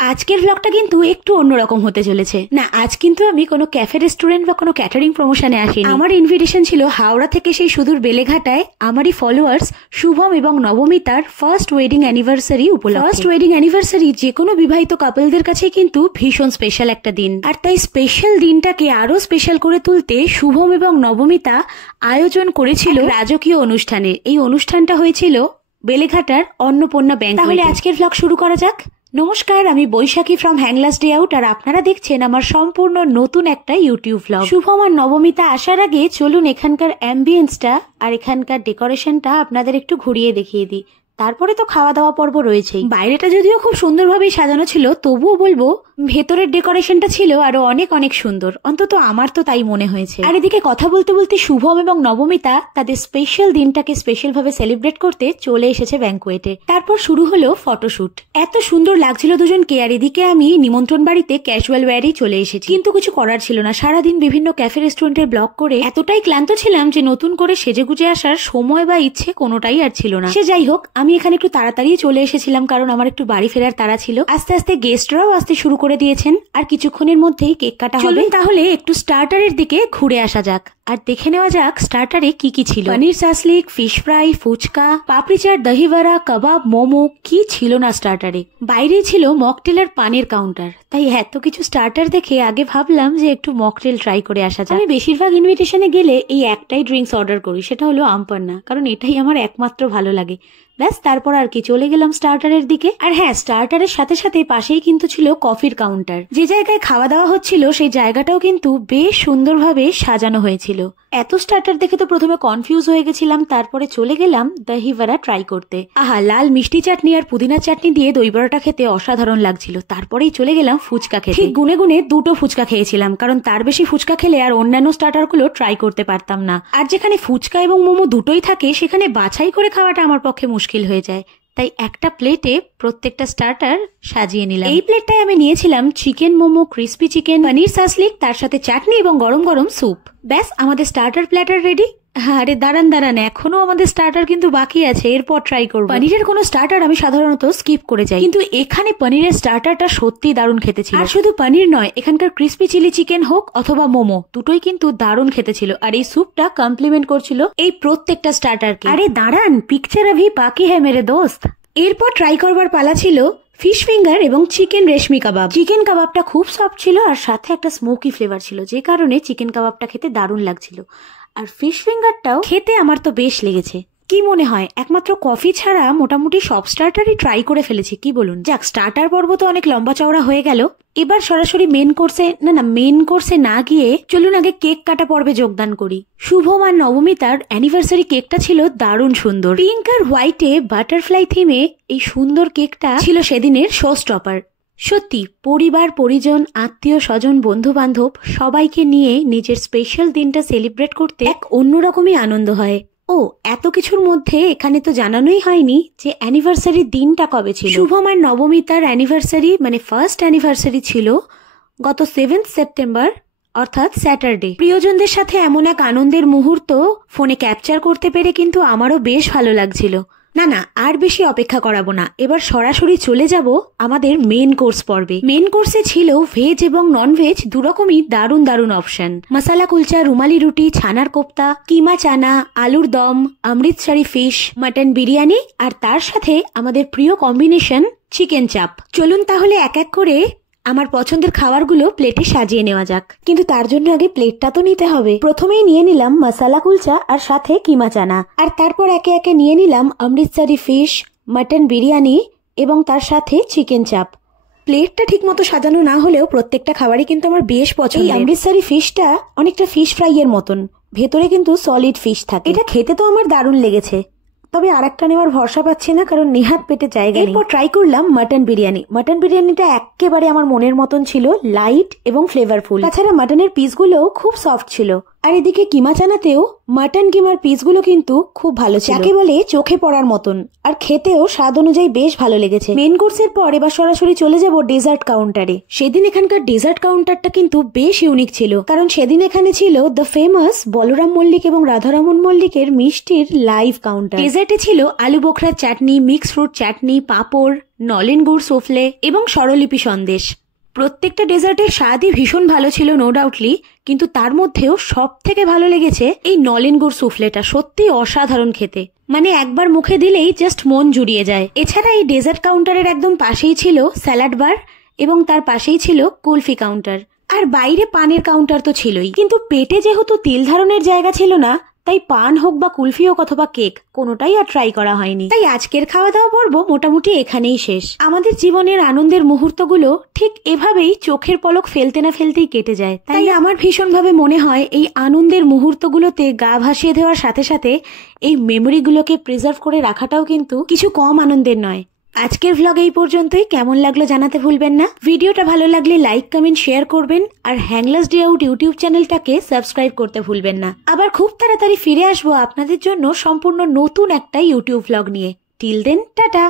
আজকের ব্লগটা কিন্তু একটু অন্যরকম হতে চলেছে। না, আজ কিন্তু আমি কোনো ক্যাফে রেস্টুরেন্ট বা কোনো ক্যাটারিং প্রমোশনে আসিনি। আমার ইনভিটেশন ছিল হাওড়া থেকে সেই সুদূর বেলেঘাটায় আমারই ফলোয়ার্স শুভম এবং নবমিতার ফার্স্ট ওয়েডিং অ্যানিভার্সারি উপলক্ষে। ফার্স্ট ওয়েডিং অ্যানিভার্সারি যে কোনো বিবাহিত কাপলদের কাছে কিন্তু ভীষণ স্পেশাল একটা দিন, আর তাই স্পেশাল দিনটাকে আরো স্পেশাল করে তুলতে শুভম এবং নবমিতা আয়োজন করেছিল রাজকীয় অনুষ্ঠানের। এই অনুষ্ঠানটা হয়েছিল বেলেঘাটার অন্নপূর্ণা ব্যাংক। তাহলে আজকের ব্লগ শুরু করা যাক। নমস্কার, আমি বৈশাখী ফ্রম হ্যাংলাস ডে আউট, আর আপনারা দেখছেন আমার সম্পূর্ণ নতুন একটা ইউটিউব ব্লগ। শুভম আর নবমিতা আসার আগে চলুন এখানকার অ্যাম্বিয়েন্সটা আর এখানকার ডেকোরেশনটা আপনাদের একটু ঘুরিয়ে দেখিয়ে দিই। তারপরে তো খাওয়া দাওয়া পর্ব রয়েছেই। বাইরেটা যদিও খুব সুন্দরভাবেই সাজানো ছিল, তবুও বলবো ভেতরের ডেকোরেশনটা ছিল আরো অনেক অনেক সুন্দর, অন্তত আমার তো তাই মনে হয়েছে। আর এদিকে কথা বলতে বলতে শুভম এবং নবমিতা তাদের স্পেশাল দিনটাকে স্পেশাল ভাবে সেলিব্রেট করতে চলে এসেছে ব্যাংকুয়েটে। তারপর শুরু হলো ফটোশুট। এত সুন্দর লাগছিল দুজনকে, আর এদিকে আমি নিমন্ত্রণ বাড়িতে ক্যাজুয়াল ওয়্যারেই চলে এসেছি। কিন্তু কিছু করার ছিল না, সারাদিন বিভিন্ন ক্যাফে রেস্টুরেন্টের ব্লগ করে এতটাই ক্লান্ত ছিলাম যে নতুন করে সেজেগুজে আসার সময় বা ইচ্ছে কোনোটাই আর ছিল না। সে যাই হোক, আমি এখানে একটু তাড়াতাড়ি চলে এসেছিলাম কারণ আমার একটু বাড়ি ফেরার তাড়া ছিল। আস্তে আস্তে গেস্টরাও আসতে শুরু করে দিয়েছেন, আর কিছুক্ষণের মধ্যেই কেক কাটা হবে। তাহলে একটু স্টার্টারের দিকে ঘুরে আসা যাক আর দেখে নেওয়া যাক স্টার্টারে কি কি ছিল। পনির সাসলিক, ফিশ ফ্রাই, ফুচকা, পাপড়ি চাট, দহিবড়া, কাবাব, মোমো, কি ছিল না স্টার্টারে। বাইরেই ছিল মকটেলের পানের কাউন্টার, তাই এত কিছু স্টার্টার দেখে আগে ভাবলাম যে একটু মকটেল ট্রাই করে আসা যাক। আমি বেশিরভাগ ইনভিটেশনে গেলে এই একটাই ড্রিঙ্কস অর্ডার করি, সেটা হলো আমপান্না, কারণ এটাই আমার একমাত্র ভালো লাগে। ব্যাস, তারপর আর কি চলে গেলাম স্টার্টারের দিকে। আর হ্যাঁ, স্টার্টারের সাথে সাথে পাশেই কিন্তু ছিল কফির কাউন্টার। যে জায়গায় খাওয়া দাওয়া হচ্ছিল সেই জায়গাটাও কিন্তু বেশ সুন্দরভাবে সাজানো হয়েছিল। এত স্টার্টার দেখে তো প্রথমে কনফিউজ হয়ে গেছিলাম, তারপরে চলে গেলাম দহিবড়া ট্রাই করতে। আহা, লাল মিষ্টি চাটনি আর পুদিনা চাটনি দিয়ে দইবড়াটা খেতে অসাধারণ লাগছিল। তারপরেই চলে গেলাম ফুচকা খেতে। ঠিক গুনে গুনে দুটো ফুচকা খেয়েছিলাম, কারণ তার বেশি ফুচকা খেলে আর অন্যান্য স্টার্টারগুলো ট্রাই করতে পারতাম না। আর যেখানে ফুচকা এবং মোমো দুটোই থাকে সেখানে বাছাই করে খাওয়াটা আমার পক্ষে মুশকিল হয়ে যায়, তাই একটা প্লেটে প্রত্যেকটা স্টার্টার সাজিয়ে নিলাম। এই প্লেটটায় আমি নিয়েছিলাম চিকেন মোমো, ক্রিস্পি চিকেন, পনির সাসলিক, তার সাথে চাটনি এবং গরম গরম স্যুপ। ব্যাস, আমাদের স্টার্টার প্ল্যাটার রেডি। আরে দাঁড়ান, এখনো আমাদের স্টার্টার কিন্তু বাকি আছে, এরপর ট্রাই করবো। পনিরের কোনো স্টার্টার আমি সাধারণত স্কিপ করে যাই, কিন্তু এখানে পনিরের স্টার্টারটা সত্যি দারুণ খেতে ছিল। আর শুধু পনির নয়, এখানকার ক্রিস্পি চিলি চিকেন হোক অথবা মোমো, দুটোই কিন্তু দারুণ খেতে ছিল। আর এই স্যুপটা কমপ্লিমেন্ট করছিল এই প্রত্যেকটা স্টার্টারকে। আরে দাঁড়ান, পিকচার আভি বাকি হ্যায় মেরে দোস্ত। এরপর ট্রাই করবার পালা ছিল ফিশ ফিঙ্গার এবং চিকেন রেশমি কাবাব। চিকেন কাবাবটা খুব সফট ছিল আর সাথে একটা স্মোকি ফ্লেভার ছিল, যে কারণে চিকেন কাবাবটা খেতে দারুণ লাগছিল। আর ফিশ ফিঙ্গারটাও খেতে আমার তো বেশ লেগেছে। কি মনে হয়, একমাত্র কফি ছাড়া মোটামুটি সব স্টার্টারই ট্রাই করে ফেলেছি, কি বলুন? যাক, স্টার্টার পর্ব তো অনেক লম্বা চওড়া হয়ে গেল, এবার সরাসরি মেন কোর্সে না গিয়ে চলুন আগে কেক কাটা পর্বে যোগদান করি। শুভম আর নবমিতার অ্যানিভার্সারি কেকটা ছিল দারুণ সুন্দর। পিঙ্ক আর হোয়াইটে বাটারফ্লাই থিমে এই সুন্দর কেকটা ছিল সেদিনের শো স্টপার। সত্যি, পরিবার, পরিজন, আত্মীয় স্বজন, বন্ধু বান্ধব সবাইকে নিয়ে নিজের স্পেশাল দিনটা সেলিব্রেট করতে এক অন্যরকমই আনন্দ হয়। ও, এত কিছুর মধ্যে এখানে তো জানানোই হয়নি যে অ্যানিভার্সারির দিনটা কবে ছিল। শুভম আর নবমিতার অ্যানিভার্সারি মানে ফার্স্ট অ্যানিভার্সারি ছিল গত 7 সেপ্টেম্বর, অর্থাৎ স্যাটারডে। প্রিয়জনদের সাথে এমন এক আনন্দের মুহূর্ত ফোনে ক্যাপচার করতে পেরে কিন্তু আমারও বেশ ভালো লাগছিল। না, আর বেশি অপেক্ষা করাবো না, এবার সরাসরি চলে যাব আমাদের মেন কোর্স পর্বে। মেন কোর্সে ছিল ভেজ এবং নন ভেজ দুরকমই দারুণ দারুণ অপশন। মশালা কুলচা, রুমালি রুটি, ছানার কোপ্তা, কিমা চানা, আলুর দম, অমৃতসরি ফিশ, মটন বিরিয়ানি, আর তার সাথে আমাদের প্রিয় কম্বিনেশন চিকেন চাপ। চলুন তাহলে এক এক করে আমার পছন্দের খাবারগুলো প্লেটে সাজিয়ে নেওয়া যাক। কিন্তু তার জন্য আগে প্লেটটা তো নিতে হবে। প্রথমেই নিয়ে নিলাম মশালা কুলচা আর সাথে কিমা চানা, আর তারপর একে একে নিয়ে নিলাম অমৃতসরি ফিশ, মটন বিরিয়ানি এবং তার সাথে চিকেন চাপ। প্লেটটা ঠিক মতো সাজানো না হলেও প্রত্যেকটা খাবারই কিন্তু আমার বেশ পছন্দ। এই অমৃতসরি ফিশটা অনেকটা ফিশ ফ্রাই এর মতন, ভেতরে কিন্তু সলিড ফিশ থাকে। এটা খেতে তো আমার দারুণ লেগেছে, তবে আরেকটা নেওয়ার ভরসা পাচ্ছি না, কারণ নেহাত পেটে জায়গা নেই। এরপর ট্রাই করলাম মটন বিরিয়ানি। মটন বিরিয়ানিটা একেবারে আমার মনের মতন ছিল, লাইট এবং ফ্লেভারফুল। তাছাড়া মটনের পিসগুলোও খুব সফট ছিল। আর এদিকে কিমা চানাতেও মাটন কিমার পিসগুলো কিন্তু খুব ভালো ছিল, যাকে বলে চোখে পড়ার মতন, আর খেতেও স্বাদ অনুযায়ী বেশ ভালো লেগেছে। মেন কোর্সের পর এবার সরাসরি চলে যাব ডেজার্ট কাউন্টারে। সেদিন এখানকার ডেজার্ট কাউন্টারটা কিন্তু বেশ ইউনিক ছিল, কারণ সেদিন এখানে ছিল দ্য ফেমাস বলরাম মল্লিক এবং রাধারমন মল্লিকের মিষ্টির লাইভ কাউন্টার। ডেজার্টে ছিল আলু বোখরার চাটনি, মিক্স ফ্রুট চাটনি, পাঁপড়, নলেন গুড় সুফলে এবং স্বরলিপি সন্দেশ। প্রত্যেকটা ডেজার্টের স্বাদই ভীষণ ভালো ছিল নো ডাউটলি, কিন্তু তার মধ্যেও সব থেকে ভালো লেগেছে এই নলেন গুড় সুফলেটা। সত্যি অসাধারণ খেতে, মানে একবার মুখে দিলেই জাস্ট মন জুড়িয়ে যায়। এছাড়া এই ডেজার্ট কাউন্টারের একদম পাশেই ছিল স্যালাড বার এবং তার পাশেই ছিল কুলফি কাউন্টার, আর বাইরে পানের কাউন্টার তো ছিলই। কিন্তু পেটে যেহেতু তিল ধারণের জায়গা ছিল না, তাই পান হোক বা কুলফি হোক অথবা কেক কোনোটাই আর ট্রাই করা হয়নি। তাই আজকের খাওয়া দাওয়া পর্ব মোটামুটি এখানেই শেষ। আমাদের জীবনের আনন্দের মুহূর্তগুলো ঠিক এভাবেই চোখের পলক ফেলতে না ফেলতেই কেটে যায়। তাই আমার ভীষণভাবে মনে হয় এই আনন্দের মুহূর্তগুলোতে গা ভাসিয়ে দেওয়ার সাথে সাথে এই মেমোরিগুলোকে প্রিজার্ভ করে রাখাটাও কিন্তু কিছু কম আনন্দের নয়। আজকের ভ্লগ এই পর্যন্তই। কেমন লাগলো জানাতে ভুলবেন না। ভিডিওটা ভালো লাগলে লাইক কমেন্ট শেয়ার করবেন, আর হ্যাংলাস ডে আউট ইউটিউব চ্যানেলটাকে সাবস্ক্রাইব করতে ভুলবেন না। আবার খুব তাড়াতাড়ি ফিরে আসবো আপনাদের জন্য সম্পূর্ণ নতুন একটা ইউটিউব ভ্লগ নিয়ে। Till then tata.